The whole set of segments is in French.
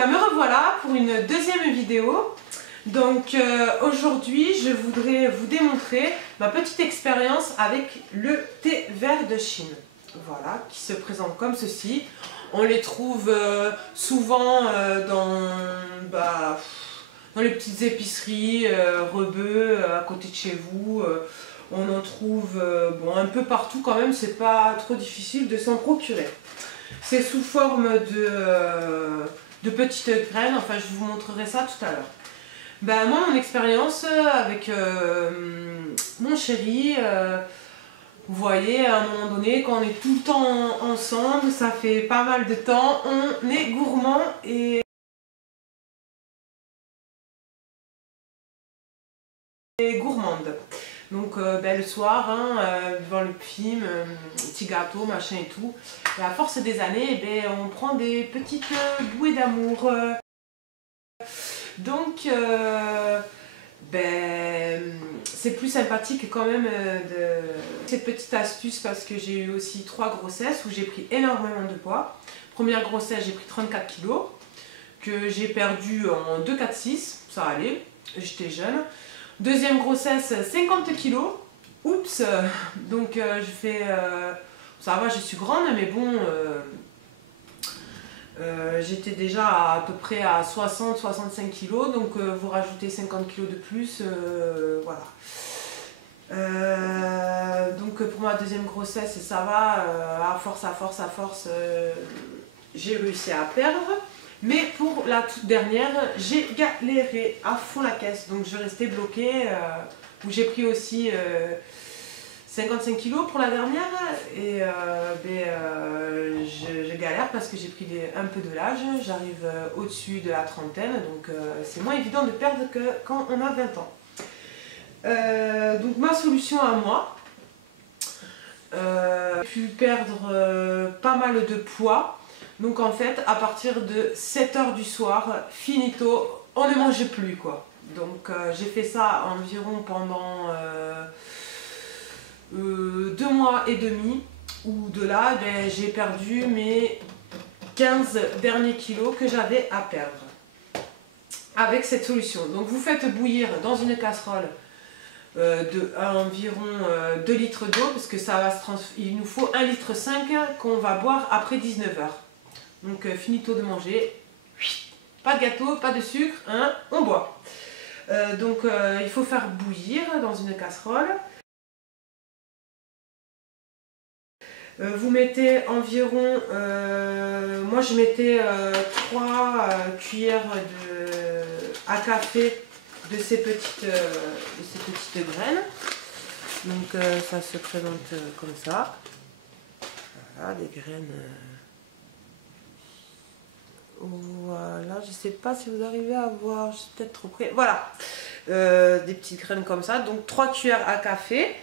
bah me revoilà pour une deuxième vidéo. Donc aujourd'hui je voudrais vous démontrer ma petite expérience avec le thé vert de Chine. Voilà, qui se présente comme ceci. On les trouve souvent dans les petites épiceries, Rebeu, à côté de chez vous. On en trouve un peu partout quand même, c'est pas trop difficile de s'en procurer. C'est sous forme de petites graines, enfin je vous montrerai ça tout à l'heure. Ben, moi, mon expérience avec mon chéri, vous voyez, à un moment donné, quand on est tout le temps ensemble, ça fait pas mal de temps, on est gourmand et gourmande. Donc le soir, devant le film, petit gâteau, machin et tout, et à force des années, on prend des petites bouées d'amour. Donc c'est plus sympathique quand même cette petite astuce parce que j'ai eu aussi 3 grossesses où j'ai pris énormément de poids. Première grossesse, j'ai pris 34 kilos que j'ai perdu en 2, 4, 6, ça allait, j'étais jeune. Deuxième grossesse, 50 kilos, oups, donc je fais, ça va, je suis grande mais bon, j'étais déjà à peu près à 60-65 kilos, donc vous rajoutez 50 kilos de plus, voilà. Donc pour ma deuxième grossesse, ça va, à force, j'ai réussi à perdre. Mais pour la toute dernière, j'ai galéré à fond la caisse, donc je restais bloquée, où j'ai pris aussi 55 kilos pour la dernière et je galère parce que j'ai pris un peu de l'âge, j'arrive au-dessus de la trentaine, donc c'est moins évident de perdre que quand on a 20 ans. Donc ma solution à moi, j'ai pu perdre pas mal de poids, donc en fait à partir de 7 h du soir, finito, on ne mange plus quoi. Donc j'ai fait ça environ pendant 2 mois et demi, où de là j'ai perdu mes 15 derniers kilos que j'avais à perdre avec cette solution. Donc vous faites bouillir dans une casserole environ 2 litres d'eau, parce que ça va il nous faut 1,5 litre qu'on va boire après 19 h. Donc finito de manger, pas de gâteau, pas de sucre, hein, on boit. Il faut faire bouillir dans une casserole. Vous mettez environ, moi je mettais 3 cuillères à café de ces petites graines. Donc ça se présente comme ça. Voilà, des graines. Voilà, je sais pas si vous arrivez à voir, je suis peut-être trop près. Voilà, des petites graines comme ça. Donc 3 cuillères à café.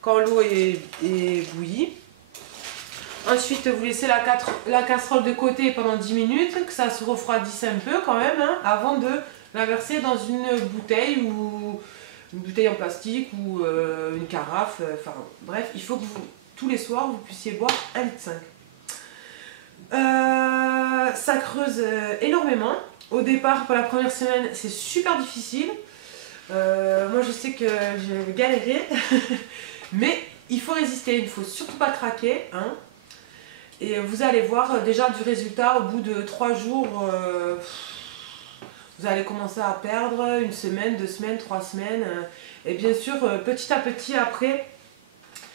Quand l'eau est bouillie. Ensuite, vous laissez la casserole de côté pendant 10 minutes, que ça se refroidisse un peu quand même, hein, avant de la verser dans une bouteille ou une bouteille en plastique ou une carafe. Enfin bref, il faut que tous les soirs vous puissiez boire 1,5 litre. Ça creuse énormément. Au départ, pour la première semaine, c'est super difficile. Moi, je sais que j'ai galéré. Mais il faut résister, il ne faut surtout pas craquer, hein. Et vous allez voir déjà du résultat au bout de 3 jours. Vous allez commencer à perdre 1 semaine, 2 semaines, 3 semaines. Et bien sûr, petit à petit après,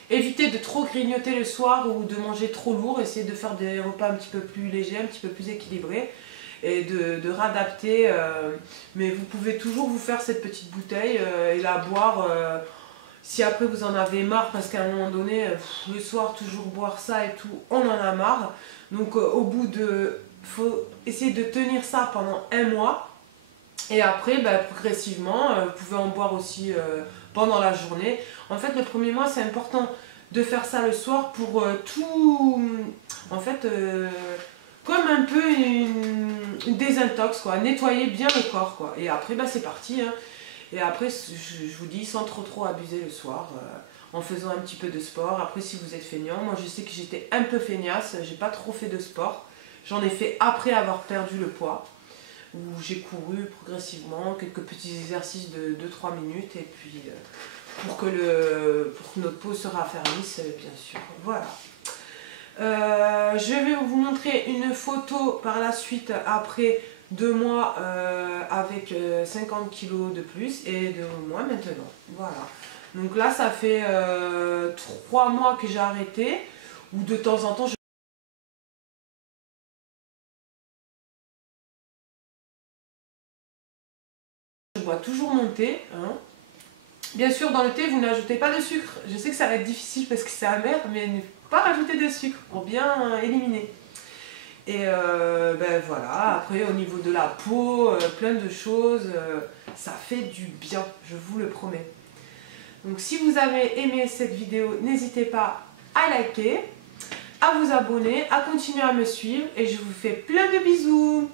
évitez de trop grignoter le soir ou de manger trop lourd. Essayez de faire des repas un petit peu plus légers, un petit peu plus équilibrés. Et de réadapter. Mais vous pouvez toujours vous faire cette petite bouteille et la boire. Si après vous en avez marre, parce qu'à un moment donné, le soir toujours boire ça et tout, on en a marre. Donc au bout de... faut essayer de tenir ça pendant 1 mois. Et après, progressivement, vous pouvez en boire aussi pendant la journée. En fait, le premier mois, c'est important de faire ça le soir pour tout... En fait, comme un peu une désintox, quoi. Nettoyer bien le corps, quoi. Et après, c'est parti, hein. Et après, je vous dis, sans trop abuser le soir. en faisant un petit peu de sport. Après, si vous êtes feignant, moi je sais que j'étais un peu feignasse, j'ai pas trop fait de sport. J'en ai fait après avoir perdu le poids, où j'ai couru progressivement, quelques petits exercices de 2-3 minutes, et puis pour que notre peau se raffermisse, bien sûr. Voilà. Je vais vous montrer une photo par la suite après 2 mois avec 50 kg de plus et de moins maintenant. Voilà. Donc là, ça fait 3 mois que j'ai arrêté, ou de temps en temps, je bois toujours mon thé. Hein. Bien sûr, dans le thé, vous n'ajoutez pas de sucre. Je sais que ça va être difficile parce que c'est amer, mais ne pas rajouter de sucre pour bien éliminer. Et ben voilà, après au niveau de la peau, plein de choses, ça fait du bien, je vous le promets. Donc si vous avez aimé cette vidéo, n'hésitez pas à liker, à vous abonner, à continuer à me suivre et je vous fais plein de bisous.